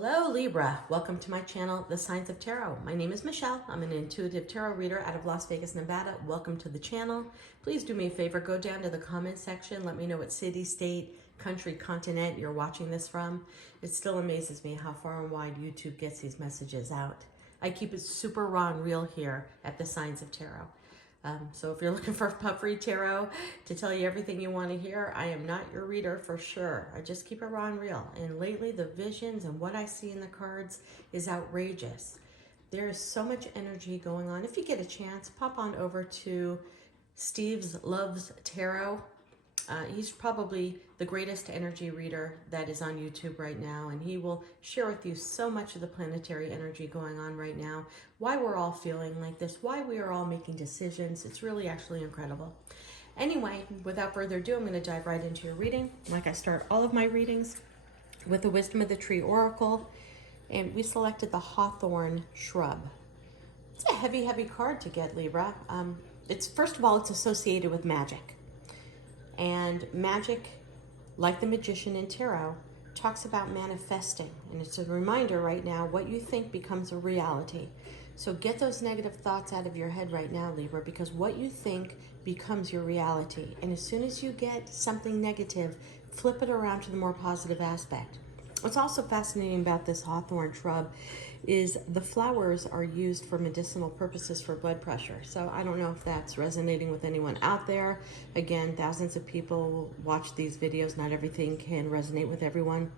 Hello Libra, welcome to my channel, The Signs of Tarot. My name is Michelle. I'm an intuitive tarot reader out of Las Vegas, Nevada. Welcome to the channel. Please do me a favor, go down to the comment section. Let me know what city, state, country, continent you're watching this from. It still amazes me how far and wide YouTube gets these messages out. I keep it super raw and real here at The Signs of Tarot. So if you're looking for Puffery Tarot to tell you everything you want to hear, I am not your reader for sure. I just keep it raw and real. And lately, the visions and what I see in the cards is outrageous. There is so much energy going on. If you get a chance, pop on over to Steve's Loves Tarot. He's probably the greatest energy reader that is on YouTube right now, and he will share with you so much of the planetary energy going on right now, why we're all feeling like this, why we are all making decisions. It's really actually incredible. Anyway, without further ado, I'm going to dive right into your reading. Like I start all of my readings with the Wisdom of the Tree Oracle, and we selected the Hawthorn Shrub. It's a heavy, heavy card to get, Libra. First of all, it's associated with magic. And magic, like the magician in tarot, talks about manifesting. And it's a reminder right now, what you think becomes a reality. So get those negative thoughts out of your head right now, Libra, because what you think becomes your reality. And as soon as you get something negative, flip it around to the more positive aspect. What's also fascinating about this hawthorn shrub is the flowers are used for medicinal purposes for blood pressure. So I don't know if that's resonating with anyone out there. Again, thousands of people watch these videos. Not everything can resonate with everyone.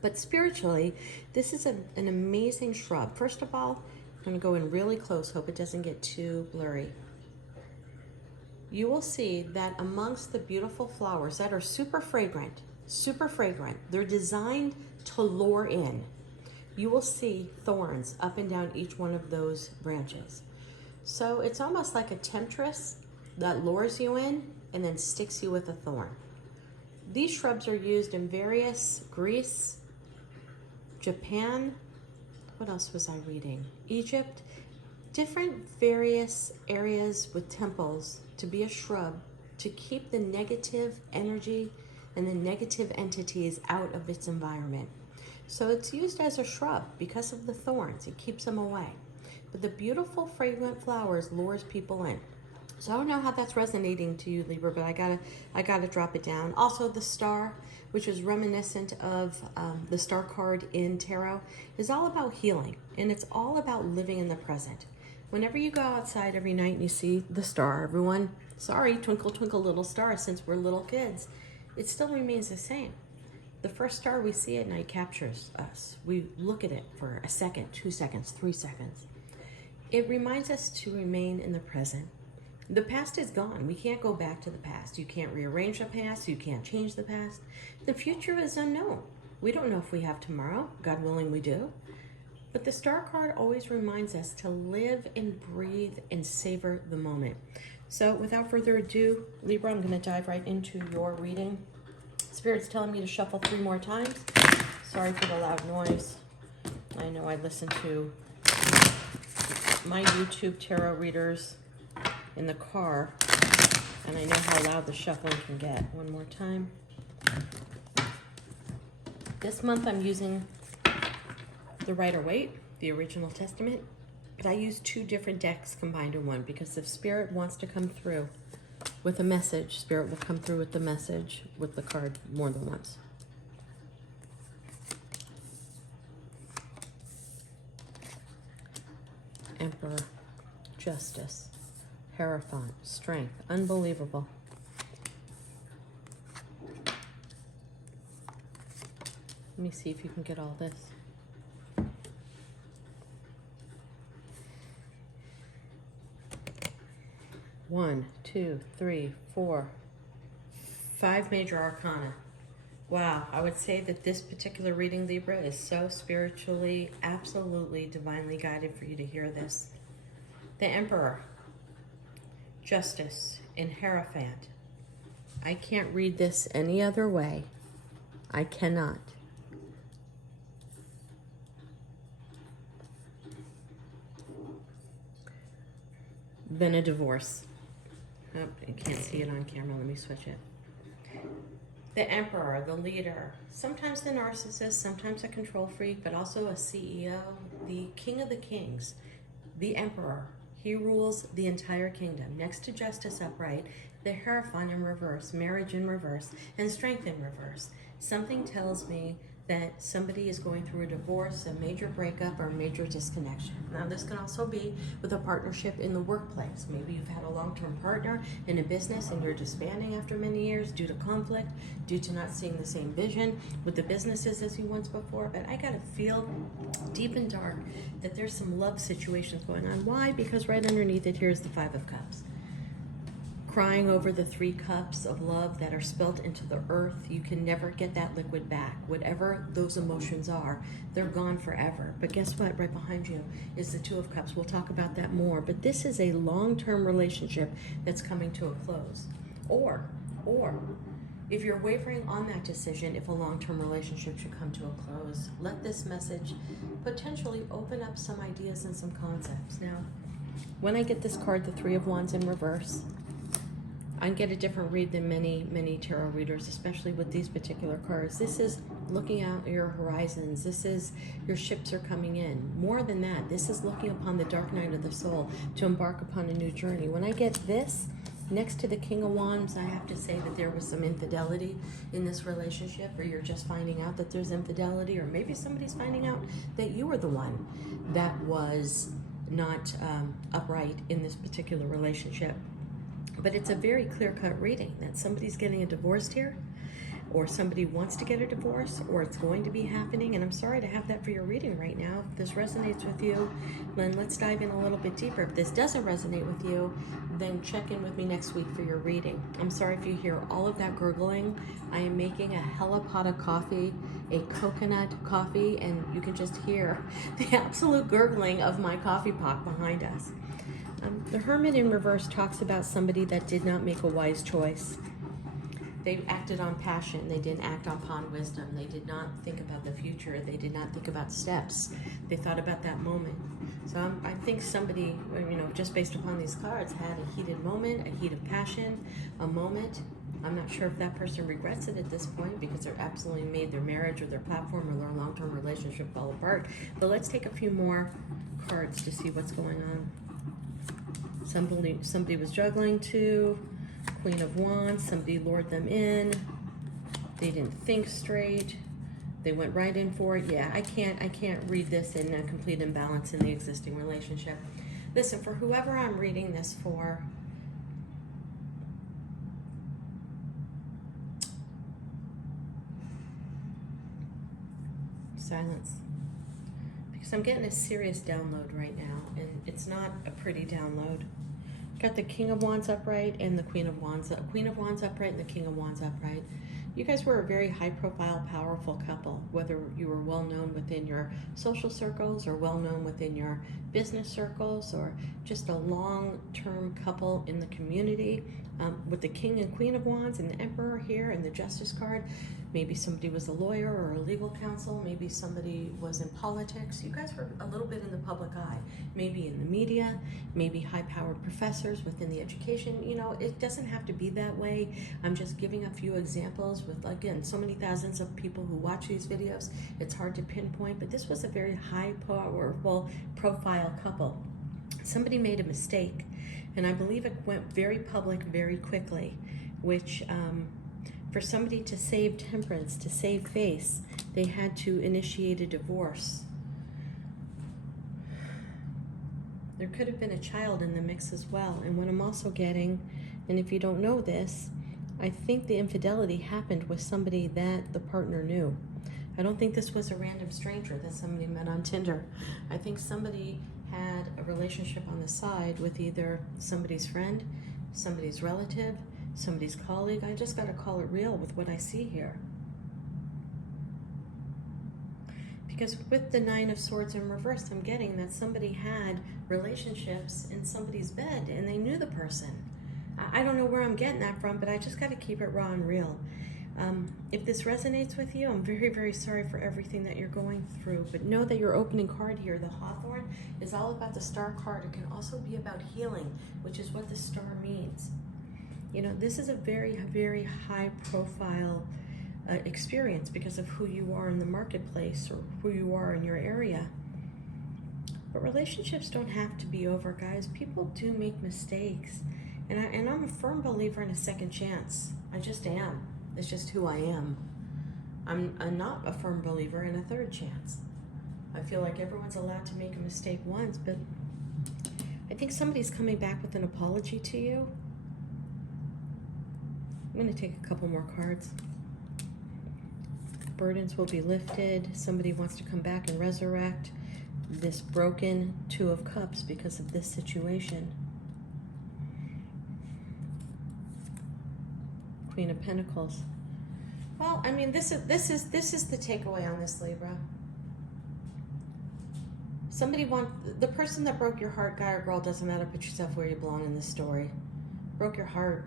But spiritually, this is an amazing shrub. First of all, I'm going to go in really close. Hope it doesn't get too blurry. You will see that amongst the beautiful flowers that are super fragrant, they're designed to lure in. You will see thorns up and down each one of those branches. So it's almost like a temptress that lures you in and then sticks you with a thorn. These shrubs are used in various Greece, Japan, what else was I reading? Egypt, different various areas with temples to be a shrub to keep the negative energy and the negative entities out of its environment. So it's used as a shrub because of the thorns. It keeps them away. But the beautiful fragrant flowers lures people in. So I don't know how that's resonating to you, Libra, but I gotta drop it down. Also, the star, which is reminiscent of the star card in tarot, is all about healing, and it's all about living in the present. Whenever you go outside every night and you see the star, everyone, sorry, twinkle, twinkle, little star, since we're little kids, it still remains the same. The first star we see at night captures us. We look at it for a second, 2 seconds, 3 seconds. It reminds us to remain in the present. The past is gone. We can't go back to the past. You can't rearrange the past. You can't change the past. The future is unknown. We don't know if we have tomorrow. God willing, we do. But the star card always reminds us to live and breathe and savor the moment. So without further ado, Libra, I'm going to dive right into your reading. Spirit's telling me to shuffle 3 more times. Sorry for the loud noise. I know I listen to my YouTube tarot readers in the car, and I know how loud the shuffling can get. One more time. This month I'm using the Rider-Waite, the Original Testament, but I use 2 different decks combined in one because if Spirit wants to come through with a message, Spirit will come through with the message with the card more than once. Emperor, Justice, Hierophant, Strength, Unbelievable. Let me see if you can get all this. One, two, three, four, 5 major arcana. Wow, I would say that this particular reading, Libra, is so spiritually, absolutely, divinely guided for you to hear this. The Emperor, Justice, and Hierophant. I can't read this any other way. I cannot. Been a divorce. Oh, I can't see it on camera. Let me switch it. The emperor, the leader, sometimes the narcissist, sometimes a control freak, but also a CEO, the king of the kings, the emperor. He rules the entire kingdom. Next to justice upright, the Hierophant in reverse, marriage in reverse, and strength in reverse. Something tells me that somebody is going through a divorce, a major breakup, or a major disconnection. Now, this can also be with a partnership in the workplace. Maybe you've had a long-term partner in a business and you're disbanding after many years due to conflict, due to not seeing the same vision with the businesses as you once before. But I gotta feel deep and dark that there's some love situations going on. Why? Because right underneath it, here's the Five of Cups. Crying over the 3 cups of love that are spilt into the earth. You can never get that liquid back. Whatever those emotions are, they're gone forever. But guess what? Right behind you is the Two of Cups. We'll talk about that more. But this is a long-term relationship that's coming to a close. Or, if you're wavering on that decision, if a long-term relationship should come to a close, let this message potentially open up some ideas and some concepts. Now, when I get this card, the Three of Wands in reverse, I get a different read than many tarot readers, especially with these particular cards. This is looking out your horizons. This is your ships are coming in. More than that, this is looking upon the dark night of the soul to embark upon a new journey. When I get this next to the King of Wands, I have to say that there was some infidelity in this relationship, or you're just finding out that there's infidelity, or maybe somebody's finding out that you were the one that was not upright in this particular relationship. But it's a very clear-cut reading that somebody's getting a divorce here, or somebody wants to get a divorce, or it's going to be happening. And I'm sorry to have that for your reading right now. If this resonates with you, then let's dive in a little bit deeper. If this doesn't resonate with you, then check in with me next week for your reading. I'm sorry if you hear all of that gurgling. I am making a hella pot of coffee, a coconut coffee, and you can just hear the absolute gurgling of my coffee pot behind us. The Hermit in reverse talks about somebody that did not make a wise choice. They acted on passion. They didn't act upon wisdom. They did not think about the future. They did not think about steps. They thought about that moment. So I think somebody, just based upon these cards, had a heated moment, a heat of passion, a moment. I'm not sure if that person regrets it at this point because they're absolutely made their marriage or their platform or their long-term relationship fall apart. But let's take a few more cards to see what's going on. Somebody was juggling too. Queen of Wands, somebody lured them in. They didn't think straight. They went right in for it. Yeah, I can't read this in a complete imbalance in the existing relationship. Listen, for whoever I'm reading this for, silence. Because I'm getting a serious download right now, and it's not a pretty download. Got the King of Wands upright and the Queen of Wands upright and the King of Wands upright. You guys were a very high-profile, powerful couple, whether you were well-known within your social circles or well-known within your business circles, or just a long-term couple in the community. With the King and Queen of Wands and the Emperor here and the Justice card, maybe somebody was a lawyer or a legal counsel, maybe somebody was in politics. You guys were a little bit in the public eye, maybe in the media, maybe high-powered professors within the education. It doesn't have to be that way. I'm just giving a few examples with, again, so many thousands of people who watch these videos. It's hard to pinpoint, but this was a very high-powerful profile couple. Somebody made a mistake, and I believe it went very public very quickly, which for somebody to save temperance, to save face, they had to initiate a divorce. There could have been a child in the mix as well. And what I'm also getting, and if you don't know this, I think the infidelity happened with somebody that the partner knew. I don't think this was a random stranger that somebody met on Tinder. I think somebody had a relationship on the side with either somebody's friend, somebody's relative, somebody's colleague. I just got to call it real with what I see here. Because with the Nine of Swords in reverse, I'm getting that somebody had relationships in somebody's bed and they knew the person. I don't know where I'm getting that from, but I just got to keep it raw and real. If this resonates with you, I'm very, very sorry for everything that you're going through. But know that your opening card here, the Hawthorn, is all about the Star card. It can also be about healing, which is what the Star means. This is a very, very high-profile experience because of who you are in the marketplace or who you are in your area. But relationships don't have to be over, guys. People do make mistakes. And I'm a firm believer in a second chance. I just am. It's just who I am. I'm not a firm believer in a third chance. I feel like everyone's allowed to make a mistake once, but I think somebody's coming back with an apology to you. I'm going to take a couple more cards. Burdens will be lifted. Somebody wants to come back and resurrect this broken Two of Cups because of this situation. Queen of Pentacles. Well, I mean, this is the takeaway on this, Libra. The person that broke your heart, guy or girl, doesn't matter, put yourself where you belong in this story. Broke your heart.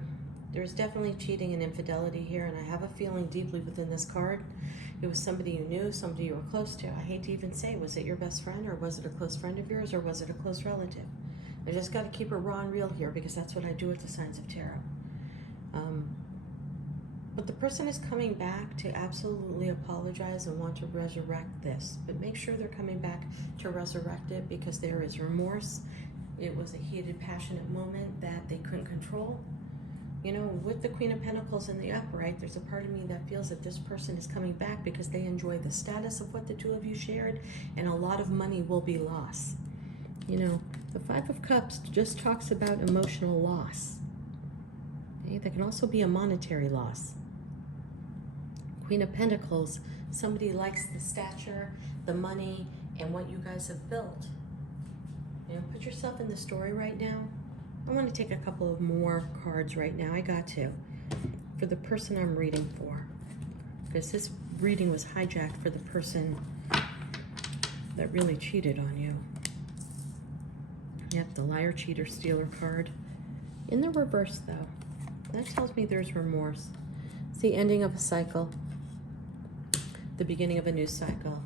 There's definitely cheating and infidelity here, and I have a feeling deeply within this card. It was somebody you knew, somebody you were close to. I hate to even say, was it your best friend, or was it a close friend of yours, or was it a close relative? I just got to keep it raw and real here because that's what I do with the Signs of Tarot. But the person is coming back to absolutely apologize and want to resurrect this. But make sure they're coming back to resurrect it because there is remorse. It was a heated, passionate moment that they couldn't control. You know, with the Queen of Pentacles in the upright, there's a part of me that feels that this person is coming back because they enjoy the status of what the two of you shared, and a lot of money will be lost. You know, the Five of Cups just talks about emotional loss. Okay? There can also be a monetary loss. Queen of Pentacles, somebody likes the stature, the money, and what you guys have built. You know, put yourself in the story right now. I want to take a couple of more cards right now. I got to. For the person I'm reading for. Because this reading was hijacked for the person that really cheated on you. Yep, the liar, cheater, stealer card. In the reverse, though, that tells me there's remorse. It's the ending of a cycle. The beginning of a new cycle.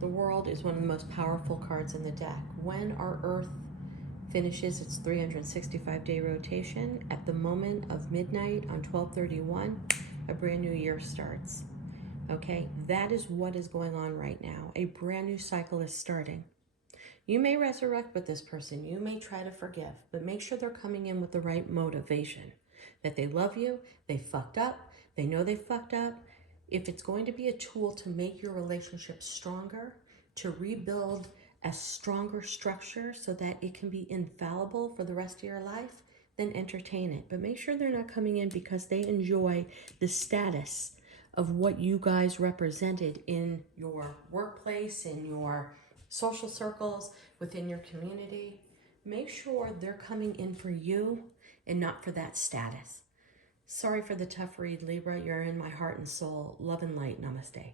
The World is one of the most powerful cards in the deck. When our Earth finishes its 365-day rotation, at the moment of midnight on 12/31, a brand new year starts. Okay, that is what is going on right now. A brand new cycle is starting. You may resurrect with this person. You may try to forgive, but make sure they're coming in with the right motivation. That they love you, they fucked up, they know they fucked up. If it's going to be a tool to make your relationship stronger, to rebuild a stronger structure so that it can be infallible for the rest of your life, then entertain it. But make sure they're not coming in because they enjoy the status of what you guys represented in your workplace, in your social circles, within your community. Make sure they're coming in for you and not for that status. Sorry for the tough read, Libra. You're in my heart and soul. Love and light. Namaste.